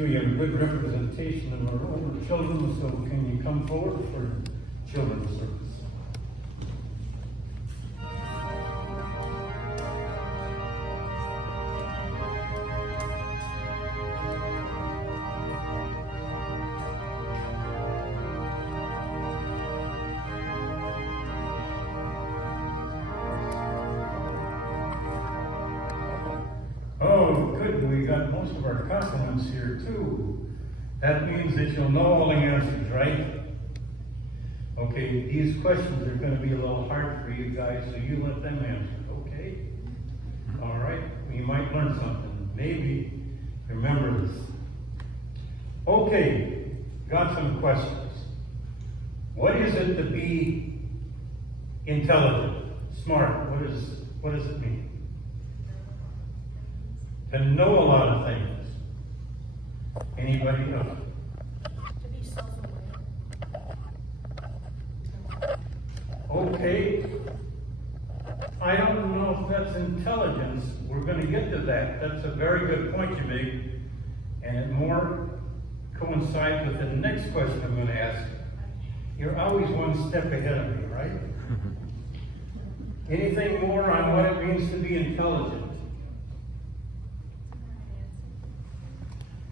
We have a good representation of our older children, so can you come forward for children's service? Oh, good. We got most of our compliments here too. That means that you'll know all the answers, right? Okay, these questions are going to be a little hard for you guys, so you let them answer, okay? All right, you might learn something. Maybe remember this. Okay, got some questions. What is it to be intelligent, smart? What does it mean? To know a lot of things. Anybody else? To be self-aware. Okay. I don't know if that's intelligence. We're going to get to that. That's a very good point you make. And it more coincides with the next question I'm going to ask. You're always one step ahead of me, right? Anything more on what it means to be intelligent?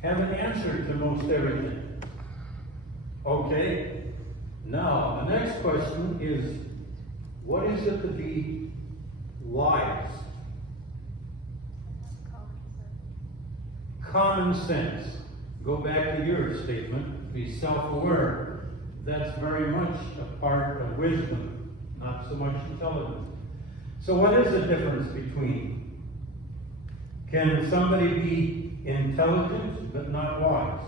Have an answer to most everything. Okay? Now, the next question is, what is it to be wise? Common sense. Go back to your statement, be self-aware. That's very much a part of wisdom, not so much intelligence. So what is the difference between? Can somebody be intelligent but not wise?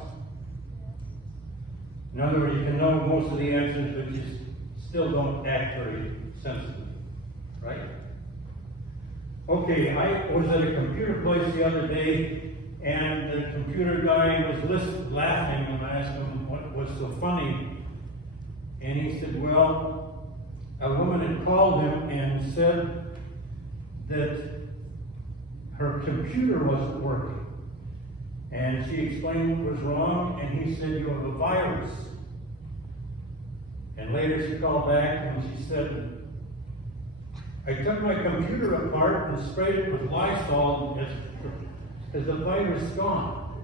In other words, you can know most of the answers, but you still don't act very sensibly, right? Okay, I was at a computer place the other day, and the computer guy was laughing when I asked him what was so funny. And he said, well, a woman had called him and said that her computer wasn't working. And she explained what was wrong, and he said, you have a virus. And later she called back and she said, I took my computer apart and sprayed it with Lysol as the virus is gone.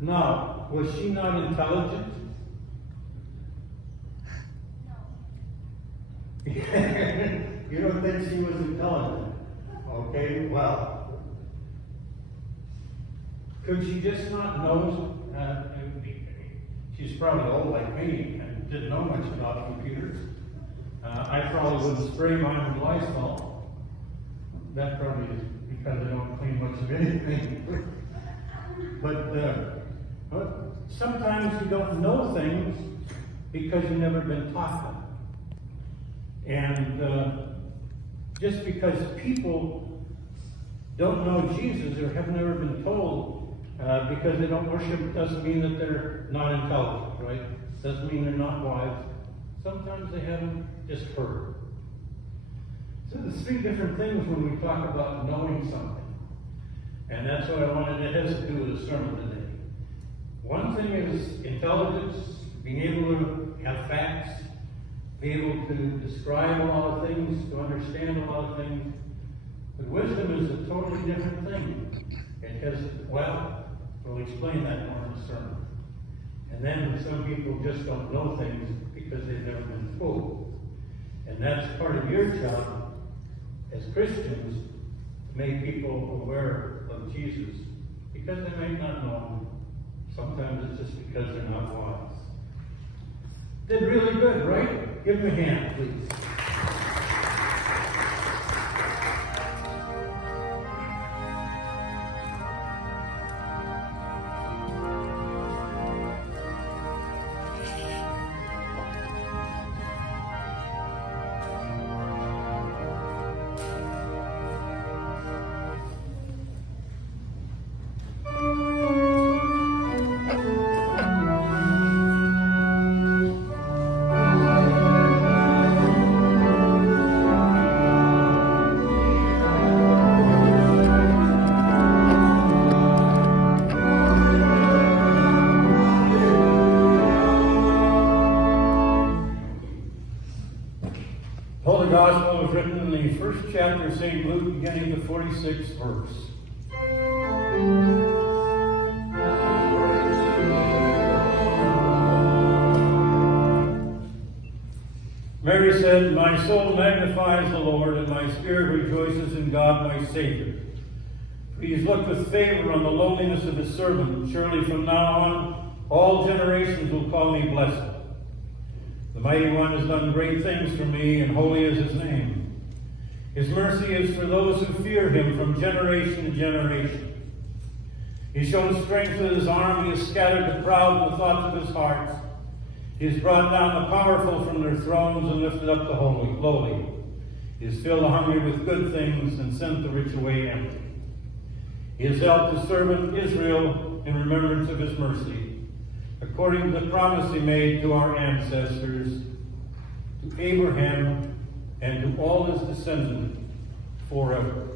Now, was she not intelligent? No. You don't think she was intelligent? Okay, well. Could she just not know? She's probably old like me and didn't know much about computers. I probably wouldn't spray mine with Lysol. That probably is because I don't clean much of anything. But sometimes you don't know things because you've never been taught them. And just because people don't know Jesus or have never been told because they don't worship doesn't mean that they're not intelligent, right? Doesn't mean they're not wise. Sometimes they haven't just heard. So there's three different things when we talk about knowing something. And that's what I wanted to have to do with the sermon today. One thing is intelligence, being able to have facts, be able to describe a lot of things, to understand a lot of things. But wisdom is a totally different thing. It has, well, we'll explain that more in the sermon. And then some people just don't know things because they've never been told. And that's part of your job as Christians to make people aware of Jesus. Because they might not know him. Sometimes it's just because they're not wise. Did really good, right? Give them a hand, please. first chapter of St. Luke, beginning the 46th verse. Mary said, "My soul magnifies the Lord, and my spirit rejoices in God my Savior. For he has looked with favor on the lowliness of his servant. Surely from now on all generations will call me blessed. The Mighty One has done great things for me, and holy is his name. His mercy is for those who fear him from generation to generation. He shows strength with his arm. He has scattered the proud in the thoughts of his heart. He has brought down the powerful from their thrones and lifted up the lowly. He has filled the hungry with good things and sent the rich away empty. He has helped his servant Israel in remembrance of his mercy, according to the promise he made to our ancestors, to Abraham and to all his descendants forever."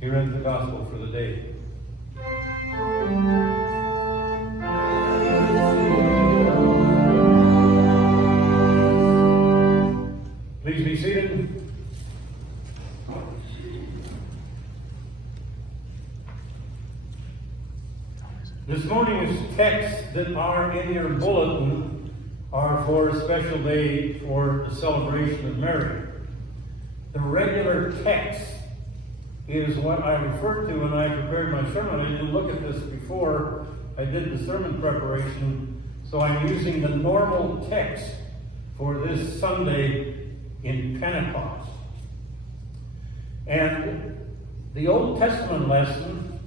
Here ends the gospel for the day. Please be seated. This morning's texts that are in your bulletin are for a special day for the celebration of Mary. The regular text is what I referred to when I prepared my sermon. I didn't look at this before I did the sermon preparation, so I'm using the normal text for this Sunday in Pentecost. And the Old Testament lesson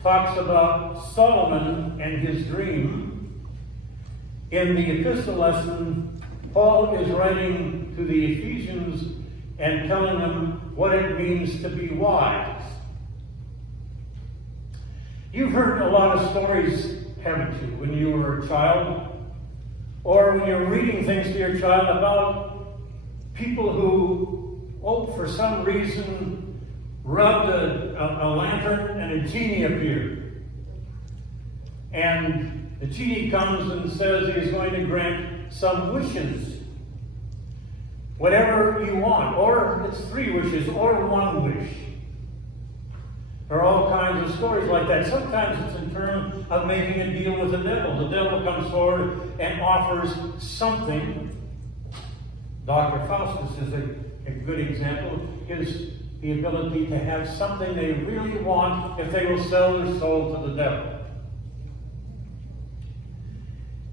talks about Solomon and his dream. In the epistle lesson, Paul is writing to the Ephesians and telling them what it means to be wise. You've heard a lot of stories, haven't you, when you were a child? Or when you're reading things to your child about people who, for some reason, rubbed a lantern and a genie appeared. And the genie comes and says he is going to grant some wishes. Whatever you want. Or it's 3 wishes, or 1 wish. There are all kinds of stories like that. Sometimes it's in terms of making a deal with the devil. The devil comes forward and offers something. Dr. Faustus is a good example. Is the ability to have something they really want if they will sell their soul to the devil.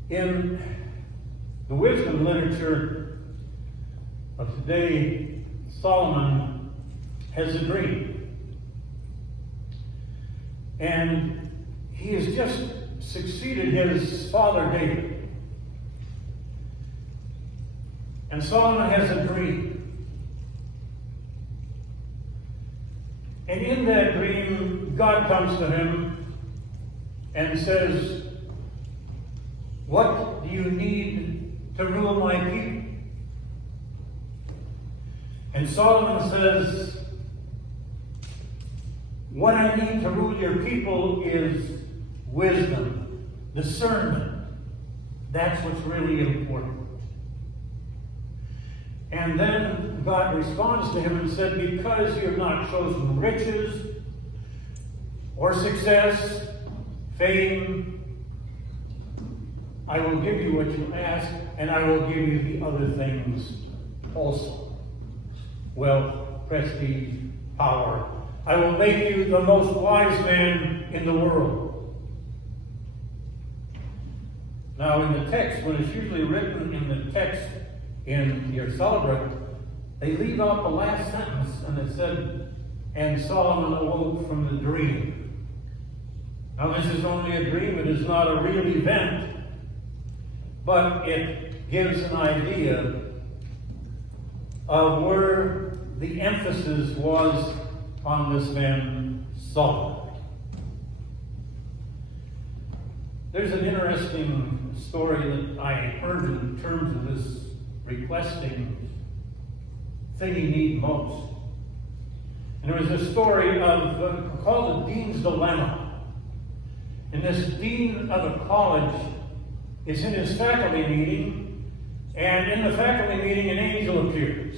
In the wisdom literature of today, Solomon has a dream. And he has just succeeded his father David. And Solomon has a dream. And in that dream, God comes to him and says, "What do you need to rule my people?" And Solomon says, "What I need to rule your people is wisdom, discernment. That's what's really important." And then God responds to him and said, "Because you have not chosen riches or success, fame, I will give you what you ask, and I will give you the other things also. Wealth, prestige, power. I will make you the most wise man in the world." Now in the text, when it's usually written in the text in your celebrant, they leave out the last sentence, and it said, "And Solomon awoke from the dream." Now this is only a dream, it is not a real event, but it gives an idea of where the emphasis was on this man, Solomon. There's an interesting story that I heard in terms of this requesting thing you need most. And there was a story of called the Dean's Dilemma. And this dean of a college is in his faculty meeting, and in the faculty meeting an angel appears.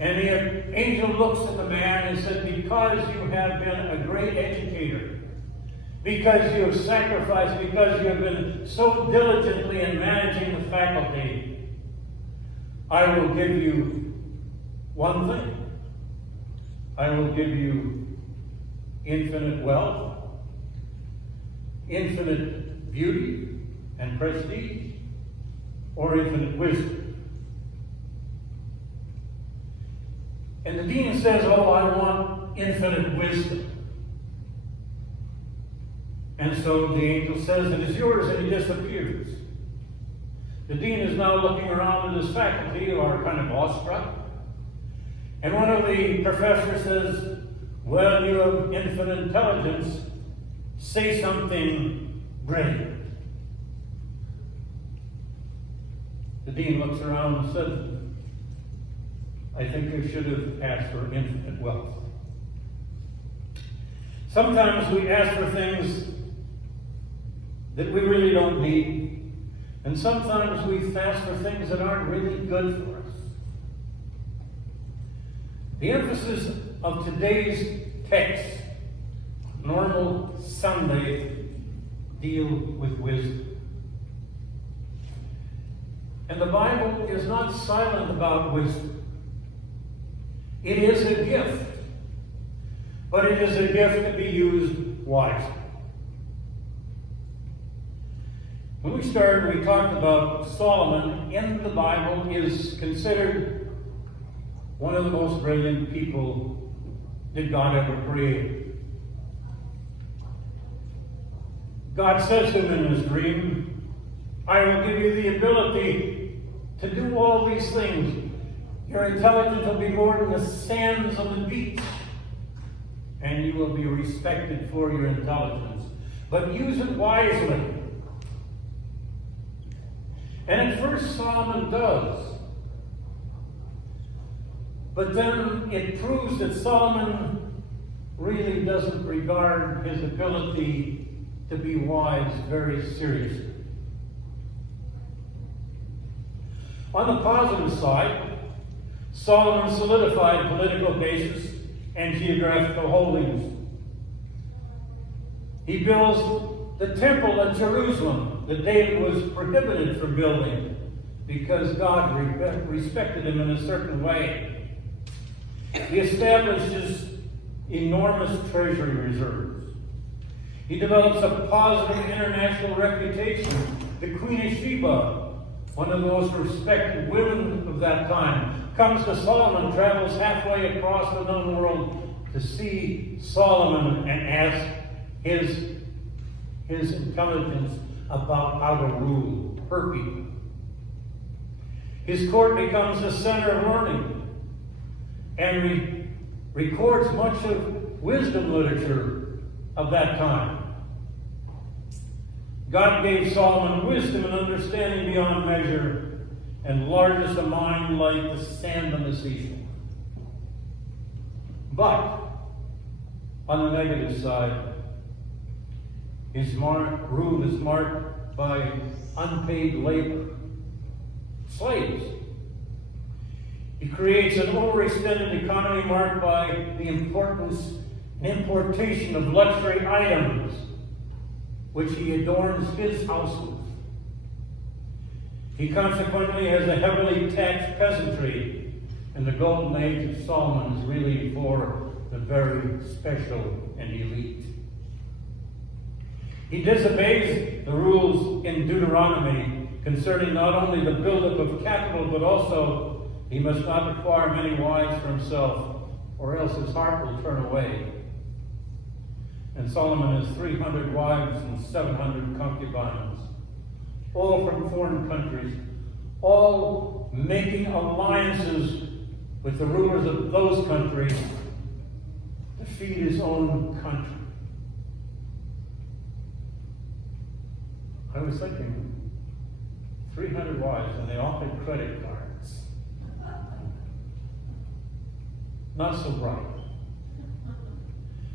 And the angel looks at the man and said, because you have been a great educator, because you have sacrificed, because you have been so diligently in managing the faculty, I will give you one thing. I will give you infinite wealth, infinite beauty and prestige, or infinite wisdom. And the dean says, oh, I want infinite wisdom. And so the angel says, it is yours, and he disappears. The dean is now looking around at his faculty, who are kind of awestruck. And one of the professors says, well, you have infinite intelligence. Say something brilliant. The dean looks around and says, I think you should have asked for infinite wealth. Sometimes we ask for things that we really don't need, and sometimes we ask for things that aren't really good for us. The emphasis of today's text, Normal Sunday, deal with wisdom. And the Bible is not silent about wisdom. It is a gift, but it is a gift to be used wisely. When we started, we talked about Solomon in the Bible is considered one of the most brilliant people that God ever created. God says to him in his dream, I will give you the ability to do all these things. Your intelligence will be more than the sands on the beach, and you will be respected for your intelligence. But use it wisely. And at first Solomon does. But then it proves that Solomon really doesn't regard his ability to be wise very seriously. On the positive side, Solomon solidified political basis and geographical holdings. He builds the temple at Jerusalem that David was prohibited from building because God respected him in a certain way. He establishes enormous treasury reserves. He develops a positive international reputation. The Queen of Sheba, one of the most respected women of that time, comes to Solomon, travels halfway across the known world to see Solomon and ask his intelligence about how to rule her people. His court becomes the center of learning and records much of wisdom literature of that time. God gave Solomon wisdom and understanding beyond measure, and largest a mind like the sand on the seashore. But, on the negative side, his rule is marked by unpaid labor. Slaves. He creates an overextended economy marked by the importance and importation of luxury items, which he adorns his house with. He consequently has a heavily taxed peasantry, and the golden age of Solomon is really for the very special and elite. He disobeys the rules in Deuteronomy concerning not only the buildup of capital, but also he must not require many wives for himself, or else his heart will turn away. And Solomon has 300 wives and 700 concubines, all from foreign countries, all making alliances with the rulers of those countries to feed his own country. I was thinking, 300 wives, and they all had credit cards. Not so bright.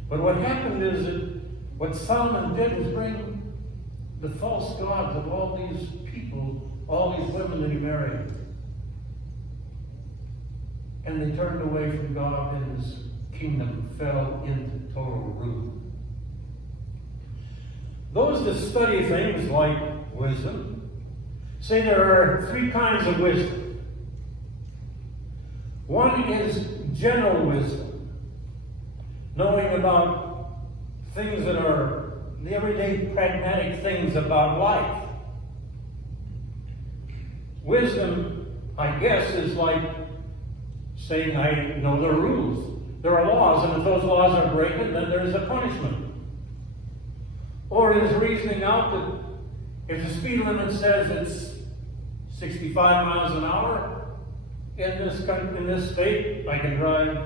But what happened is that what Solomon did was bring the false gods of all these people, all these women that he married, and they turned away from God, and his kingdom fell into total ruin. Those that study things like wisdom say there are three kinds of wisdom. One is general wisdom, knowing about things that are the everyday pragmatic things about life. Wisdom, I guess, is like saying, I know there are rules. There are laws, and if those laws are broken, then there's a punishment. Or it is reasoning out that if the speed limit says it's 65 miles an hour, in this state, I can drive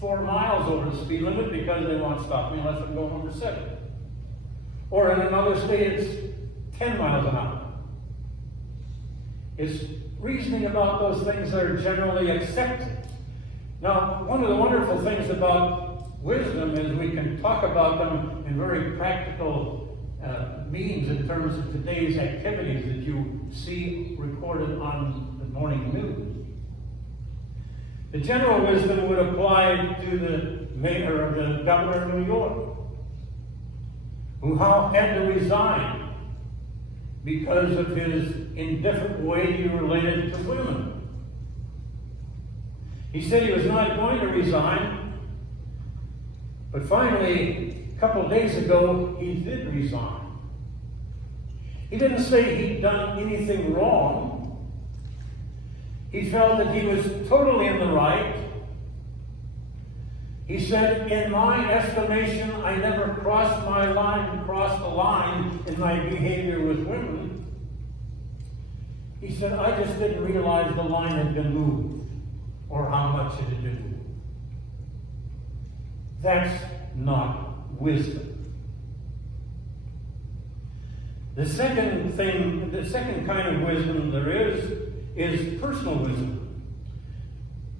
4 miles over the speed limit because they won't stop me unless I'm going over 7. Or in another state, it's 10 miles an hour. It's reasoning about those things that are generally accepted. Now, one of the wonderful things about wisdom is we can talk about them in very practical means in terms of today's activities that you see recorded on the morning news. The general wisdom would apply to the mayor or the governor of New York, who had to resign because of his indifferent way he related to women. He said he was not going to resign, but finally, a couple of days ago, he did resign. He didn't say he'd done anything wrong. He felt that he was totally in the right. He said, in my estimation, I never crossed the line in my behavior with women. He said, I just didn't realize the line had been moved or how much it had been moved. That's not wisdom. The second kind of wisdom there is personal wisdom.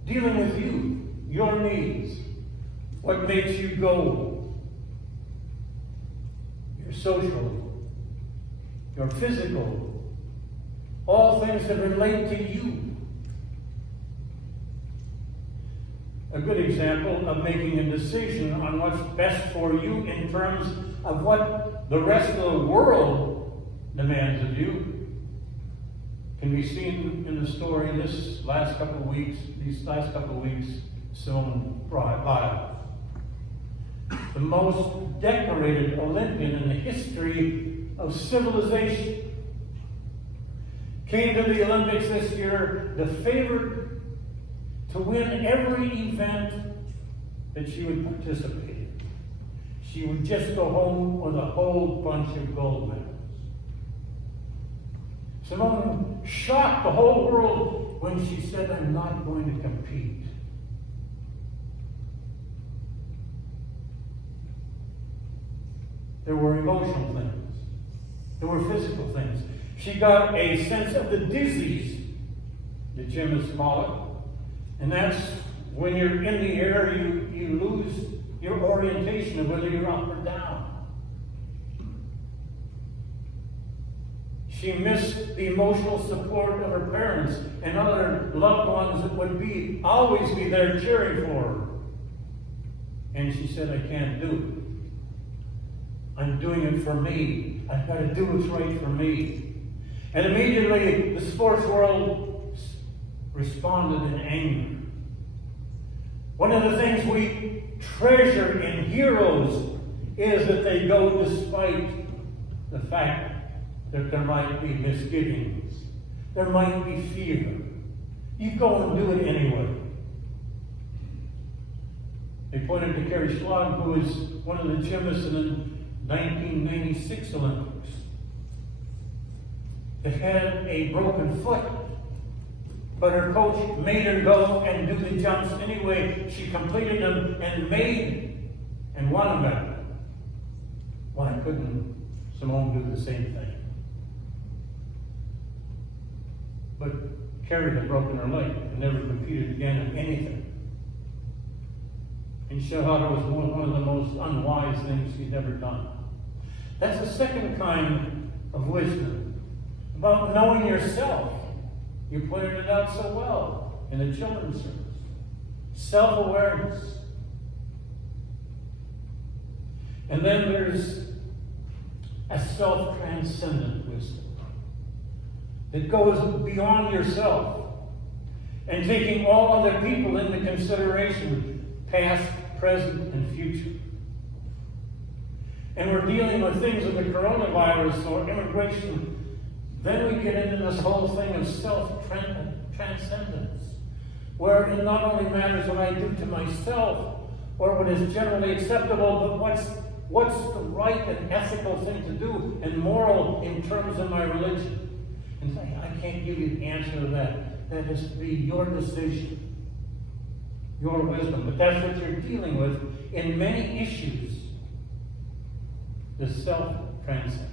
Dealing with you, your needs, what makes you go, your social, your physical, all things that relate to you. A good example of making a decision on what's best for you in terms of what the rest of the world demands of you can be seen in the story these last couple of weeks soon by. The most decorated Olympian in the history of civilization came to the Olympics this year, the favorite to win every event that she would participate in. She would just go home with a whole bunch of gold medals. Simone shocked the whole world when she said, I'm not going to compete. There were emotional things. There were physical things. She got a sense of the dizzies, the gymnasts call it. And that's when you're in the air, you lose your orientation of whether you're up or down. She missed the emotional support of her parents and other loved ones that would always be there cheering for her. And she said, I can't do it. I'm doing it for me. I've got to do what's right for me. And immediately the sports world responded in anger. One of the things we treasure in heroes is that they go despite the fact that there might be misgivings. There might be fear. You go and do it anyway. They pointed to Carrie Schlag, who was one of the gymnasts in the 1996 Olympics, that had a broken foot, but her coach made her go and do the jumps anyway. She completed them and won a medal. Why couldn't Simone do the same thing? But Carrie had broken her leg and never competed again in anything. And she thought it was one of the most unwise things she'd ever done. That's the second kind of wisdom, about knowing yourself. You pointed it out so well in the children's service. self-awareness. And then there's a self-transcendent wisdom that goes beyond yourself and taking all other people into consideration, past, present, and future. And we're dealing with things of the coronavirus or immigration. Then we get into this whole thing of self-transcendence, where it not only matters what I do to myself or what is generally acceptable, but what's the right and ethical thing to do and moral in terms of my religion. And say, I can't give you the answer to that. That has to be your decision, your wisdom. But that's what you're dealing with in many issues. The self-transcendence.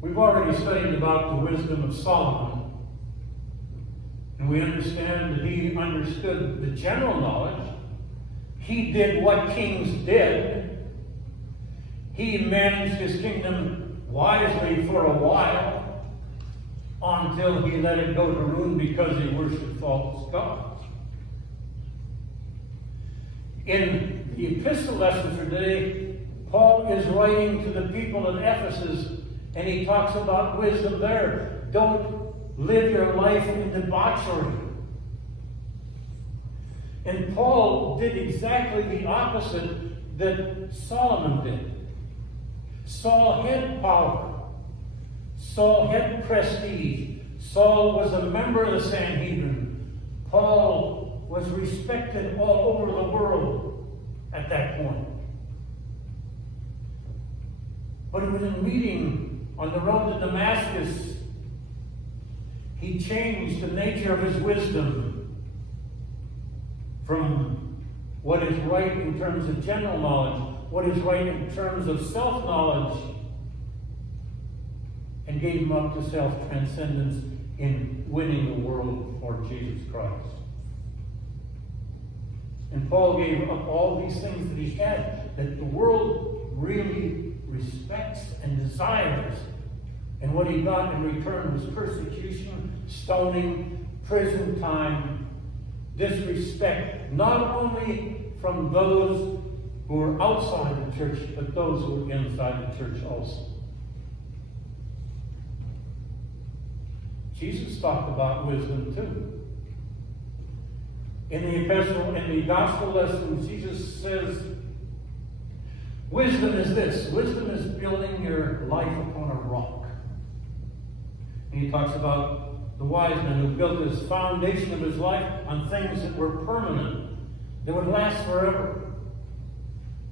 We've already studied about the wisdom of Solomon, and we understand that he understood the general knowledge. He did what kings did. He managed his kingdom wisely for a while until he let it go to ruin because he worshipped false gods. In the epistle lesson for today, Paul is writing to the people of Ephesus, and he talks about wisdom there. Don't live your life in debauchery. And Paul did exactly the opposite that Solomon did. Saul had power. Saul had prestige. Saul was a member of the Sanhedrin. Paul was respected all over the world at that point. But it was in meeting on the road to Damascus, he changed the nature of his wisdom from what is right in terms of general knowledge, what is right in terms of self-knowledge, and gave him up to self-transcendence in winning the world for Jesus Christ. And Paul gave up all these things that he had, that the world really respects and desires. And what he got in return was persecution, stoning, prison time, disrespect, not only from those who were outside the church, but those who were inside the church also. Jesus talked about wisdom too. In the epistle, in the gospel lesson, Jesus says, wisdom is this. Wisdom is building your life upon a rock. And he talks about the wise man who built his foundation of his life on things that were permanent, that would last forever,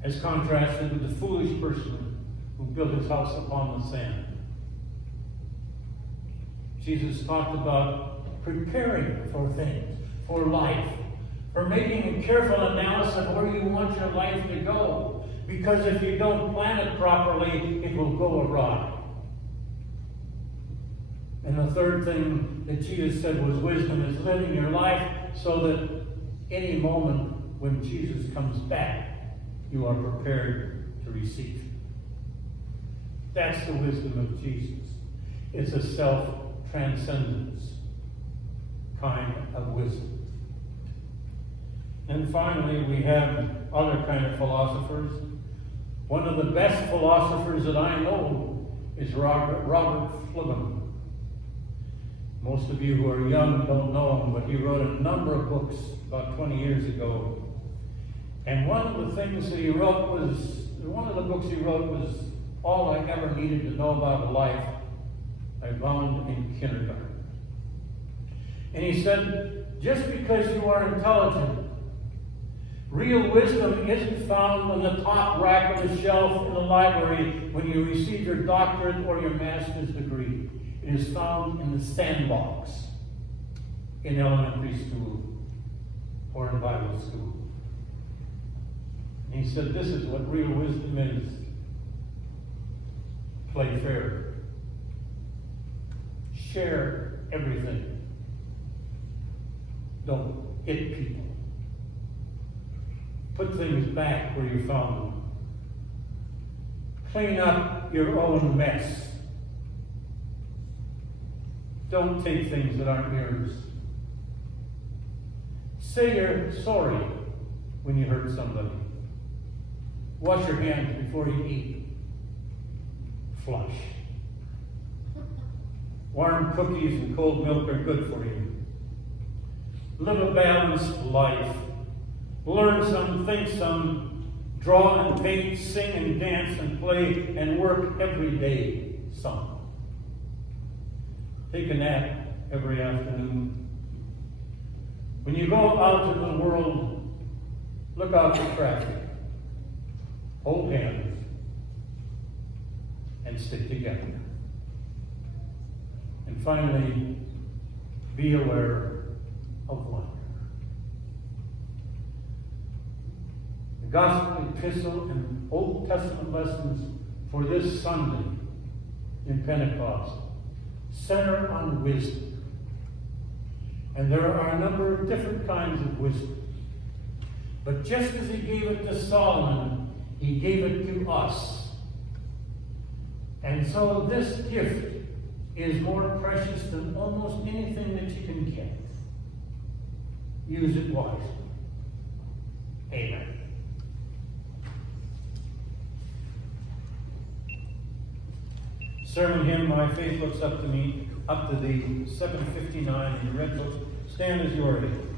as contrasted with the foolish person who built his house upon the sand. Jesus talked about preparing for things, for life, for making a careful analysis of where you want your life to go. Because if you don't plan it properly, it will go awry. And the third thing that Jesus said was wisdom is living your life so that any moment when Jesus comes back, you are prepared to receive him. That's the wisdom of Jesus. It's a self-transcendence kind of wisdom. And finally, we have other kind of philosophers. One of the best philosophers that I know is Robert Flugen. Most of you who are young don't know him, but he wrote a number of books about 20 years ago. And one of the books he wrote was all I ever needed to know about life I found in kindergarten. And he said, just because you are intelligent, real wisdom isn't found on the top rack of the shelf in the library when you receive your doctorate or your master's degree. It is found in the sandbox in elementary school or in Bible school. And he said, this is what real wisdom is. Play fair. Share everything. Don't hit people. Put things back where you found them. Clean up your own mess. Don't take things that aren't yours. Say you're sorry when you hurt somebody. Wash your hands before you eat. Flush. Warm cookies and cold milk are good for you. Live a balanced life. Learn some, think some, draw and paint, sing and dance and play and work every day some. Take a nap every afternoon. When you go out in the world, look out for traffic. Hold hands and stick together. And finally, be aware of wonder. The Gospel Epistle and Old Testament lessons for this Sunday in Pentecost center on wisdom. And there are a number of different kinds of wisdom. But just as he gave it to Solomon, he gave it to us. And so this gift is more precious than almost anything that you can get. Use it wisely. Amen. Sermon hymn, My Faith Looks Up to Me, up to the 759 in your red books. Stand as you are able.